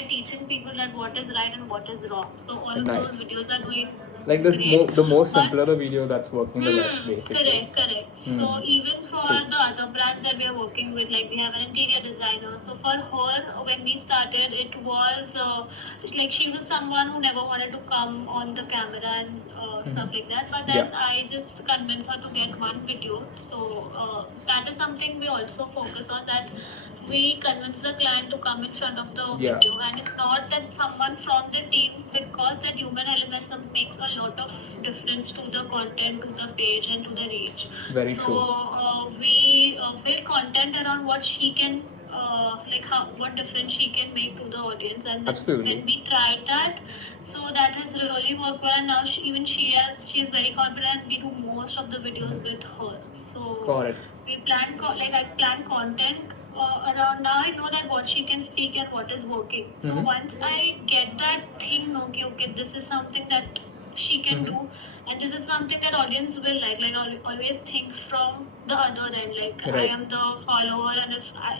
are teaching people that what is right and what is wrong. So all of Nice. those videos are doing Like this, great. the more But simpler the video, that's working the best, basically. correct. So even for True. the other brands that we are working with, like we have an interior designer. So for her, when we started, it was it's like she was someone who never wanted to come on the camera and stuff like that. But then Yeah. I just convinced her to get one video. So that is something we also focus on, that we convince the client to come in front of the Yeah. video, and if not, then someone from the team, because that human element makes a lot of difference to the content, to the page, and to the reach. Very so true. we build content around what she can like how what difference she can make to the audience, and Absolutely. when we tried that, so that has really worked well, and now she is very confident. We do most of the videos with her. So Got it. we plan I plan content around. Now I know that what she can speak and what is working. So once I get that thing, okay, this is something that she can do, and this is something that audience will like. I'll always think from the other end. Like I Right. am the follower, and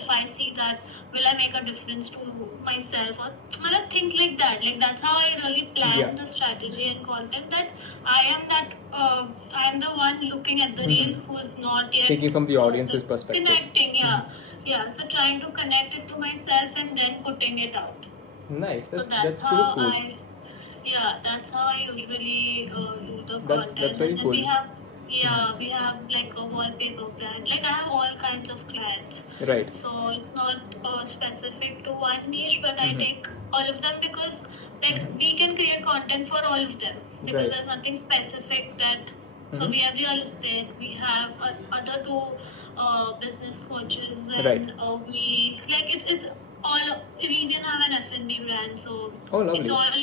if I see that, will I make a difference to myself, or things like that. Like that's how I really plan Yeah. the strategy and content. That I am the one looking at the reel who is not yet Taking from the audience's perspective. connecting. Yeah. So trying to connect it to myself and then putting it out. Nice. So That's how pretty cool. that's how I usually do the content. That's very And then cool. we have like a wallpaper brand. Like I have all kinds of clients. Right. So it's not specific to one niche, but I take all of them, because like we can create content for all of them, because Right. there's nothing specific that. So we have real estate, we have other two business coaches, and Right. we like it's all. We even have an F&B brand, so Oh, lovely. it's all.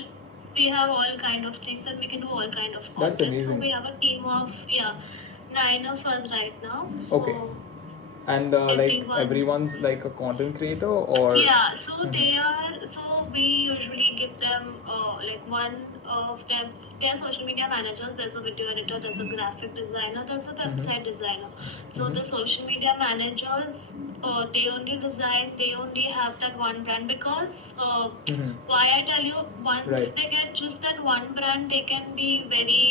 We have all kind of things, and we can do all kind of content. That's amazing. So we have a team of 9 of us right now. So Okay. And like everyone's like a content creator, or so we usually give them like one of them. They're social media managers. There's a video editor. There's a graphic designer. There's a website designer. So the social media managers, they only design. They only have that one brand, because why I tell you, once Right. they get just that one brand, they can be very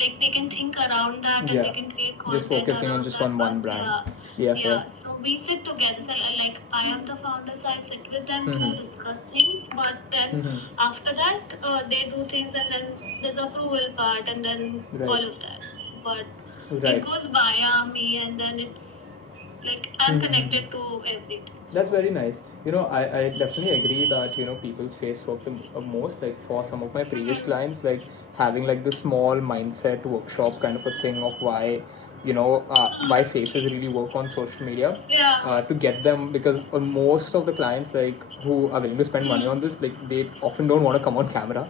like they can think around that, and Yeah. they can create content. Just focusing on around just that, on one but brand. yeah. So we sit together. So like I am the founder, so I sit with them to discuss things. But then after that, they do things, and then there's approval part, and then Right. all of that. But Right. it goes via me, and then it like I'm connected to everything. That's very nice. I definitely agree that, people's face work the most. Like for some of my previous clients, like having like the small mindset workshop kind of a thing of why faces really work on social media. To get them, because most of the clients like who are willing to spend money on this, like they often don't want to come on camera.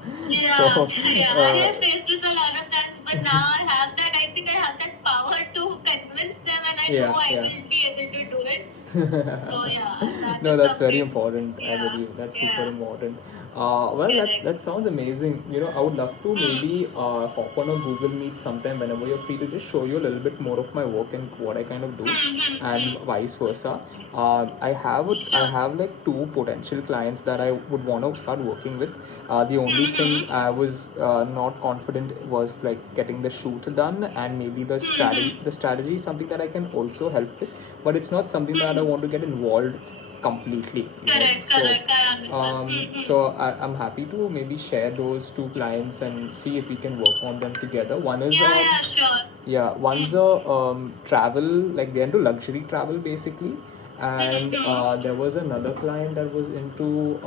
So I have faced this a lot of times, but now I have that. I think I have that power to convince them, and I know I will be able to do it. So no, that's very important. I Yeah. believe that's Yeah. super important. Well, that sounds amazing. I would love to maybe hop on a Google Meet sometime whenever you're free, to just show you a little bit more of my work and what I kind of do, and vice versa. I have like two potential clients that I would want to start working with. The only thing I was not confident was like getting the shoot done, and maybe the strategy. The strategy is something that I can also help with, but it's not something that I want to get involved completely. Correct, I understand. So I'm happy to maybe share those two clients and see if we can work on them together. One is Sure. one's a travel, like they're into luxury travel basically, and there was another client that was into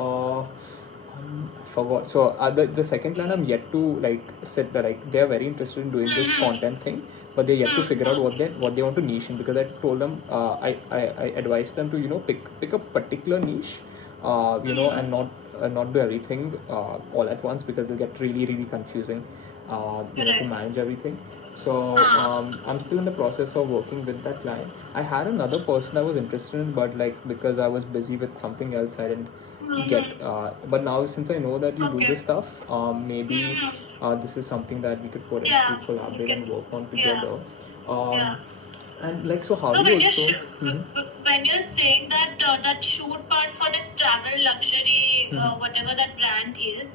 I forgot. So the second client, I'm yet to like sit there. Like they're very interested in doing this content thing, but they're yet to figure out what they want to niche in. Because I told them, I advised them to pick a particular niche, and not do everything all at once, because it'll get really really confusing, to manage everything. So I'm still in the process of working with that client. I had another person I was interested in, but like because I was busy with something else, I didn't get. But now since I know that you do this stuff, maybe this is something that we could potentially collaborate and work on together. And like, so how So do you when you're also? when you're saying that that shoot part for the travel luxury, whatever that brand is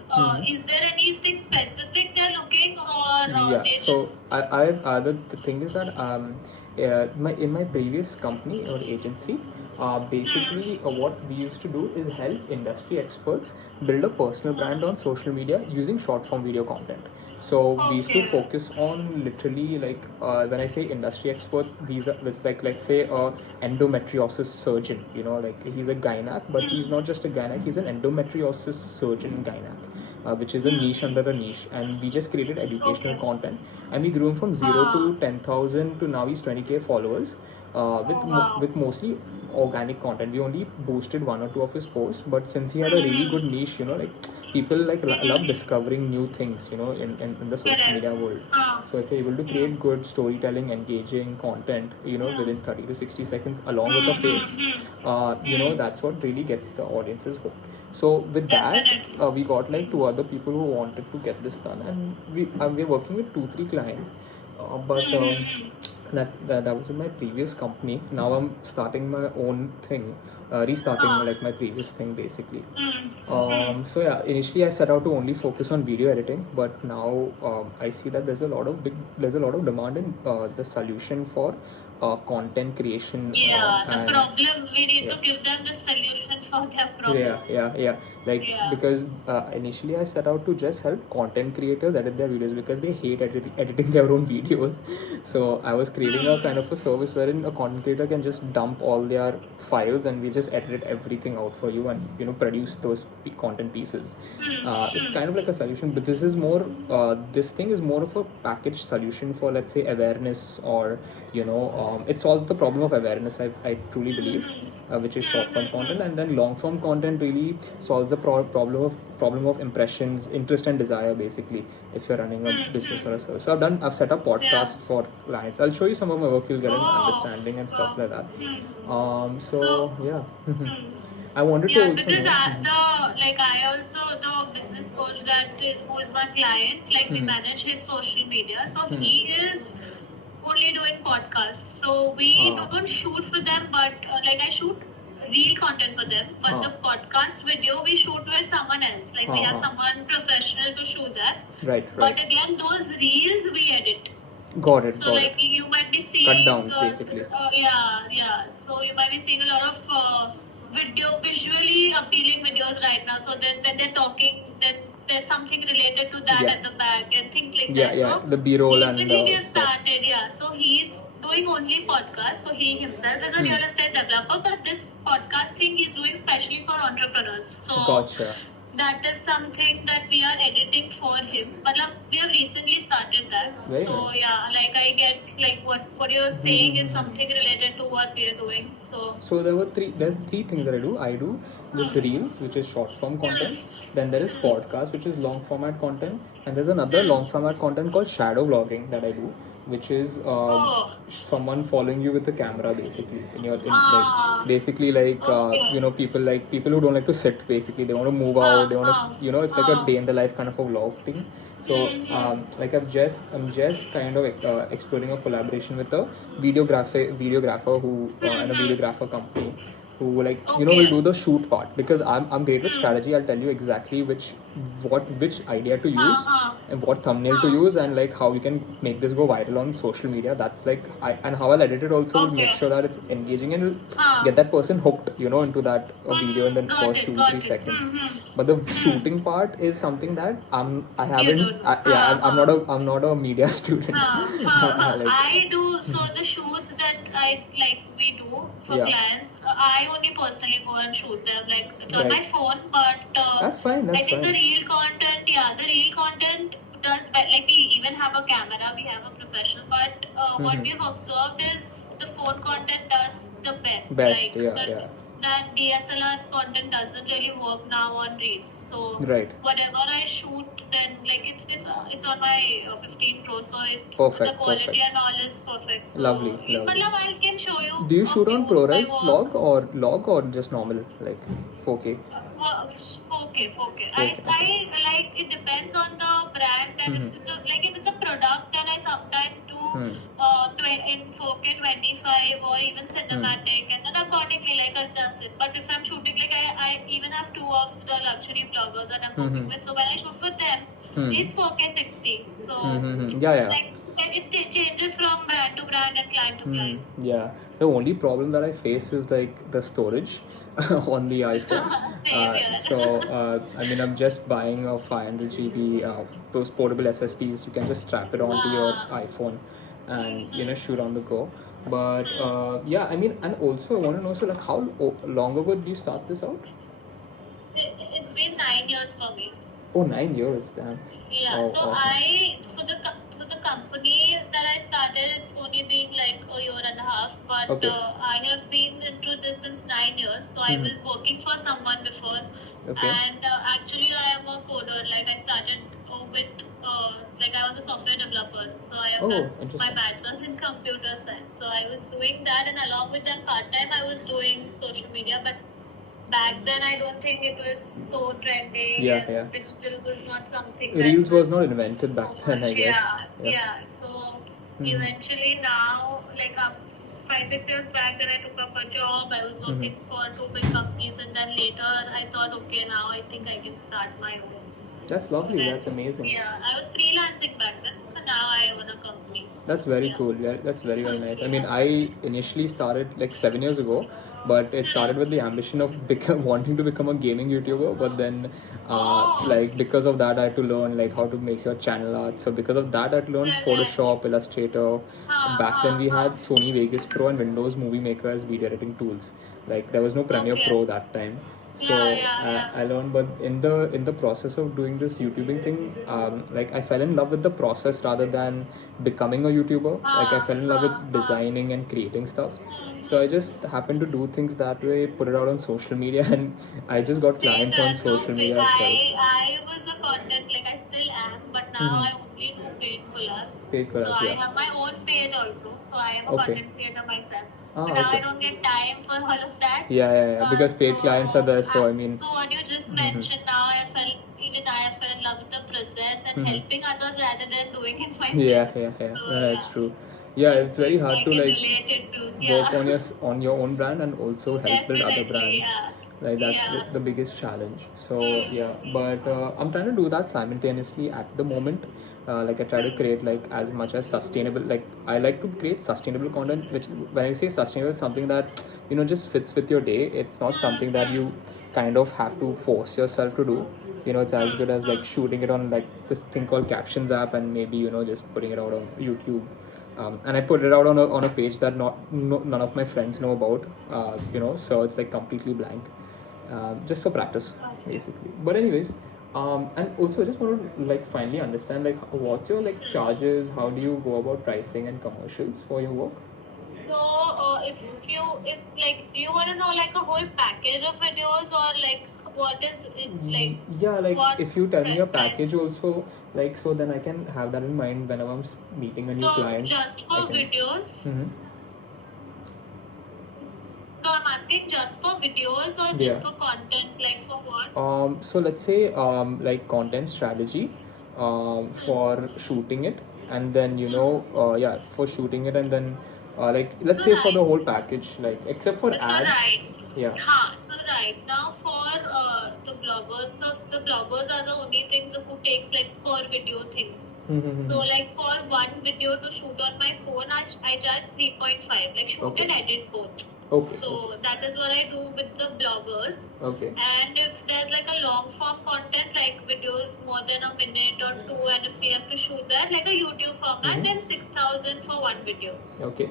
there anything specific they're looking, or Yeah, they so just the thing is that my in my previous company or agency, basically what we used to do is help industry experts build a personal brand on social media using short form video content. So we used to okay? focus on literally like when I say industry experts, these are it's like, let's say, a endometriosis surgeon. You know, like he's a gynac, but he's not just a gynac; he's an endometriosis surgeon gynac, which is a niche under a niche. And we just created educational Okay. content, and we grew him from zero Ah. to 10,000 to now he's 20K followers, Oh wow. with mostly organic content. We only boosted one or two of his posts, but since he had a really good niche, like people like love discovering new things, in the social Correct. media world. So if you're able to create good storytelling, engaging content, within 30 to 60 seconds along with a face, that's what really gets the audiences hooked. So with that, Definitely. we got like two other people who wanted to get this done, and we're working with 2 3 clients. But that was in my previous company. Now I'm starting my own thing, restarting like my previous thing basically. So yeah, initially I set out to only focus on video editing, but now I see that there's a lot of demand in the solution for content creation, Yeah, the and problem we need yeah. to give them the solution for their problem. Yeah. Like, Yeah. because initially I set out to just help content creators edit their videos because they hate editing their own videos. So I was creating a kind of a service wherein a content creator can just dump all their files, and we just edit everything out for you, and produce those content pieces. It's kind of like a solution, but this thing is more of a packaged solution for, let's say, awareness, or it solves the problem of awareness, I truly believe, which is short form content. And then long form content really solves the problem of impressions, interest, and desire, basically, if you're running a business or a service. So I've set up podcasts for clients. I'll show you some of my work, you'll get an understanding and stuff like that. So yeah. I wanted to Yeah, also because know. I also the business coach who is my client, like we manage his social media. So he is only doing podcasts. So we don't shoot for them, but I shoot real content for them. But the podcast video we shoot with someone else. Like we have someone professional to shoot that. Right. But again, those reels we edit. Got it. So you might be seeing Cut downs, basically. yeah. So you might be seeing a lot of visually appealing videos right now. So then when they're talking, then there's something related to that at the back and things like that. Yeah, So the B-roll and basically we have stuff. started, yeah. So he's doing only podcasts. So he himself is a real estate developer, but this podcast thing he's doing specially for entrepreneurs. So Gotcha. that is something that we are editing for him. But we have recently started that. Very so nice. yeah, I get what you're saying is something related to what we are doing. So there's three things that I do this reels, which is short form content. Then there is podcast, which is long format content, and there's another long format content called shadow blogging that I do, which is someone following you with the camera, basically basically people who don't like to sit, basically they want to move out, they want to it's like a day in the life kind of a vlog thing. So I'm just kind of exploring a collaboration with a videographer who and a videographer company who will do the shoot part, because I'm great with strategy. I'll tell you exactly which idea to use and what thumbnail to use, and like how we can make this go viral on social media. That's like and how I'll edit it also will make sure that it's engaging and will get that person hooked into that video in the first 2 3 seconds. But the shooting part is something that I'm not a media student. I do. So the shoots that we do for clients, I only personally go and shoot them. Like it's on my phone, but that's fine. I think the real content does we even have a camera, we have a professional, but what we've observed is the phone content does the best. That DSLR content doesn't really work now on reels. So whatever I shoot, then it's on my 15 Pro, so the quality and all is perfect. So lovely. I can show you. Do you shoot on ProRes log or just normal, like 4K? 4K. I it depends on the brand, and if it's a product, then I sometimes do in 4K 25 or even cinematic, and then accordingly like adjust it. But if I'm shooting, like I even have two of the luxury vloggers that I'm working with. So when I shoot with them, it's 4K 60. So Yeah. like it changes from brand to brand and client to client. Yeah. The only problem that I face is like the storage on the iPhone. Same here. So I mean, I'm just buying a 500 GB those portable SSDs. You can just strap it onto your iPhone and shoot on the go. But yeah, I mean, and also I want to know, so like how long ago did you start this out? It's been 9 years for me. Oh, 9 years, damn. Yeah, Oh, so awesome. for the company that I started, it's only been like a year and a half, but Okay. I have been into this since 9 years. So I was working for someone before, Okay. and actually I am a coder. Like I started with like I was a software developer, so I have Oh, done my interesting. bachelor's in computer science. So I was doing that, and along with that part time, I was doing social media, but back then I don't think it was so trending. Yeah, and yeah. digital was not something Reels that was not invented back so then, I much. guess. Yeah. So eventually now, like 5-6 years back, then I took up a job. I was working for two big companies, and then later I thought, okay, now I think I can start my own. That's So lovely. then, That's amazing. yeah, I was freelancing back then, but now I own a company. That's very Yeah. cool. Yeah, that's very, very nice. I mean, I initially started like 7 years ago, but it started with the ambition of wanting to become a gaming YouTuber. But then, like because of that, I had to learn like how to make your channel art. So because of that, I had to learn Photoshop, Illustrator. Back then, we had Sony Vegas Pro and Windows Movie Maker as video editing tools. Like there was no Premiere Pro that time. So I learned, but in the process of doing this YouTubing thing, like I fell in love with the process rather than becoming a YouTuber. Like I fell in love with designing and creating stuff. So I just happened to do things that way, put it out on social media, and I just got clients on social media itself. I was a content, like I still am, but now I only do paid collabs. Paid So collabs, I yeah. have my own page also. So I am a Okay. content creator myself. Ah, But now okay. I don't get time for all of that. Yeah. Because paid clients are there, so I mean. So what you just mentioned now, I fell in love with the process and helping others rather than doing it myself. Yeah. So, That's true. Yeah, it's very hard I to can like relate it to. work Yeah. on your own brand and also help build other Definitely, brands. yeah. Like that's Yeah. the biggest challenge. So yeah, but I'm trying to do that simultaneously at the moment. Like I try to create like as much as sustainable. Like I like to create sustainable content. Which when I say sustainable, it's something that just fits with your day. It's not something that you kind of have to force yourself to do. It's as good as like shooting it on like this thing called Captions app and maybe just putting it out on YouTube. And I put it out on a page that none of my friends know about. So it's like completely blank. Just for practice basically. But anyways, and also I just want to like finally understand like what's your like charges, how do you go about pricing and commercials for your work? So, if like, do you want to know like a whole package of videos, or like what is it like? Yeah, like what if you tell me a price? package also, like so then I can have that in mind whenever I'm meeting a new So client. just for I can- videos. Mhm. So I'm asking just for videos or just for content, like for what? So let's say like content strategy for shooting it, and then yeah, for shooting it, and then like let's So say for the right. whole package, like except for So ads. right. Yeah. So right now for the bloggers, so the bloggers are the only things who takes like per video things. So like for one video to shoot on my phone, I charge 3.5, like shoot Okay. and edit both. Okay. So that is what I do with the bloggers. Okay. And if there's like a long form content, like videos more than a minute or two, and if we have to shoot that like a YouTube format, then 6,000 for one video. Okay.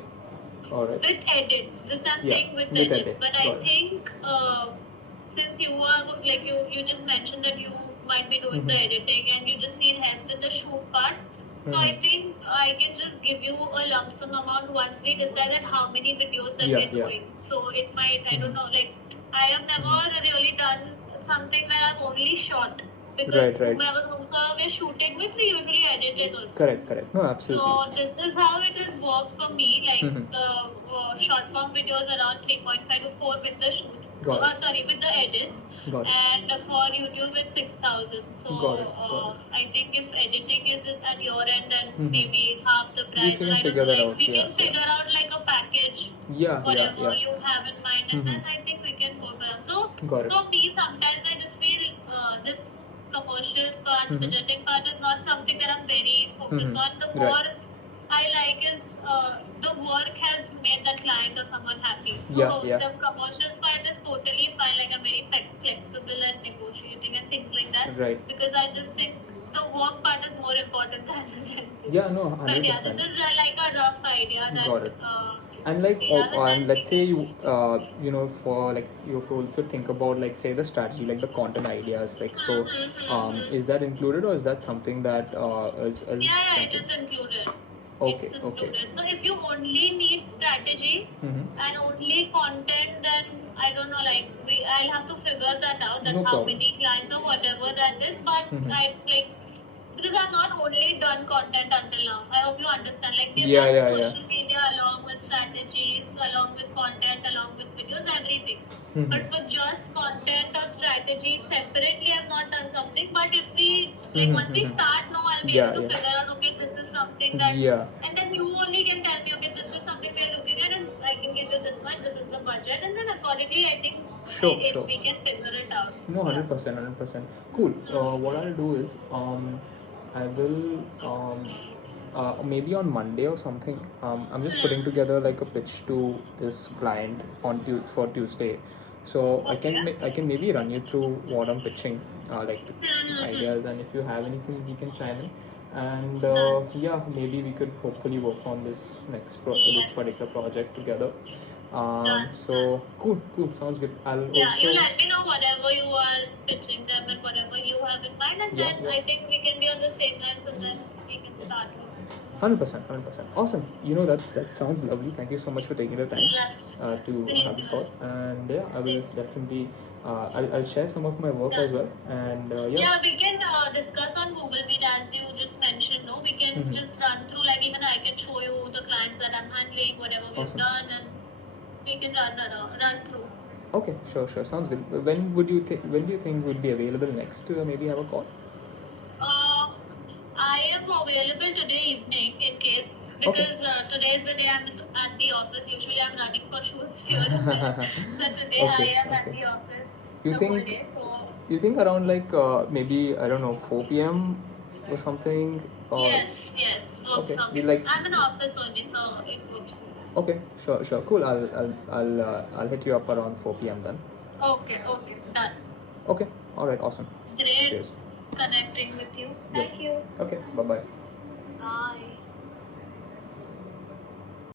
All right. With edits, this I'm Yeah, saying with with edits. edit. But Got I it. think since you are like you just mentioned that you might be doing the editing and you just need help with the shoot part. So I think I can just give you a lump sum amount once we decide that how many videos that Yeah, we're yeah. doing. So it might, I don't know, like I have never really done something where I've only shot, because Right. whomever we're shooting with, we usually edit it also. Correct. No, absolutely. So this is how it has worked for me. Like the short form videos around 3.5 to 4 with the shoots. Got it. Sorry, with the edits. Got it. and for YouTube it's 6,000. So Got it. Got it. I think if editing is at your end, then Mhm. maybe half the We price. can I don't figure know, that like out. we Yeah, can yeah. figure out like a package, Yeah, whatever yeah. you have in mind, and then I think we can work around. So Got it. for me, sometimes I just feel this commercials part, Mhm. budgeting part is not something that I'm very focused Mhm. on. The Right. more I like is the work has made that client or someone happy. So Yeah, yeah. the commercials part is totally fine. Like I'm very flexible and negotiating and things like that. Right. Because I just think the work part is more important than anything. Yeah, no, But yeah, 100%. this is like a rough idea that. Got it. And like, yeah, and let's say you, you know, for like you have to also think about like say the strategy, like the content ideas, like so, is that included or is that something that is Yeah, it something? is included. Okay, It's okay. included. So if you only need strategy and only content, then I don't know. Like I'll have to figure that out. That No how problem. many clients or whatever that is. But I like because I've not only done content until now. I hope you understand. Like we've Yeah, done yeah, yeah. social media along with strategies, along with content, along with videos, everything. But for just content or strategy separately, I've not done something. But if we like once we start now, I'll be Yeah, able to yeah. figure out okay, this is something that, Yeah. and then you only can tell me okay, this is something we're looking at, and I can give you this much. This is the budget, and then accordingly, I think Sure, if sure. we can figure it out. No, 100%, 100%. Cool. What I'll do is, I will, maybe on Monday or something. I'm just putting together like a pitch to this client on for Tuesday. So I can maybe run you through what I'm pitching, like the ideas, and if you have anything, you can chime in. And yeah, maybe we could hopefully work on this this particular project together. So cool, sounds good. I'll Yeah, also. you let me know whatever you are pitching them and whatever you have in mind, and Yeah, then yeah. I think we can be on the same lines, and then we can start. 100%, 100%. Awesome. You know, that sounds lovely. Thank you so much for taking the time Yes. to have this call. And yeah, I will definitely, I'll share some of my work as well. And yeah. Yeah, we can discuss on Google Meet as you just mentioned. No, we can just run through. Like even I can show you the clients that I'm handling, whatever we've Awesome. done, and we can run through. Okay, sure, sounds good. When would you think? When do you think we'll be available next to maybe have a call? I am available today evening in case because today is the day I'm at the office. Usually I'm running for shoes here and there. So today Okay, I am at okay. the office You the think- whole day. So You think around like maybe I don't know 4 p.m. or something? Or yes, works Okay, for we me. like- I'm in office only, so it works. Okay, sure, cool. I'll hit you up around 4 p.m. then. Okay, done. Okay, all right, awesome. Great Cheers. connecting with you. Thank you. Okay, bye bye.